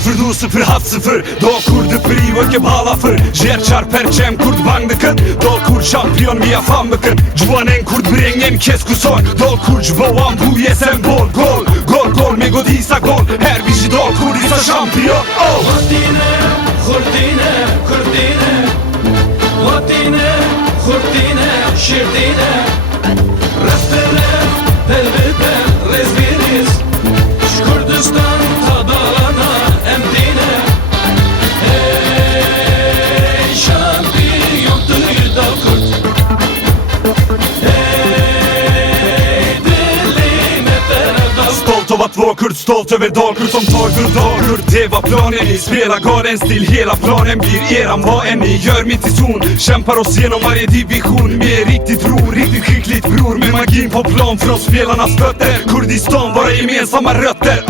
0 do 0 haft 0 Do kurd pri vë ke balla fër Gjerë qar perqem kurd bang dhe kët Do kurd champion mi a fam dhe kët Gjuanen kurd brengen kes kusoj Do kurd gjboam buje se mbol Gol, gol, gol, me godisa gol Her vishë do kurd isa champion Latine, khurdine, kurdine Latine, khurdine, shirdine Rëftene, pelvipe, rezbiriz Shkurdistan, Tadana, Emdine Ey, şampiyon duyda kurt Ey, dilime ferda Stolt av att vara kurd, stolt över dalkurd som tar för dalkurd Det var planen, ni spelar galen stil Hela planen blir eran vad än ni gör mitt i zon Kämpar oss genom varje division Med riktigt ro, riktigt skickligt bror Med magin på plan från spelarnas fötter Kurdistan, våra gemensamma rötter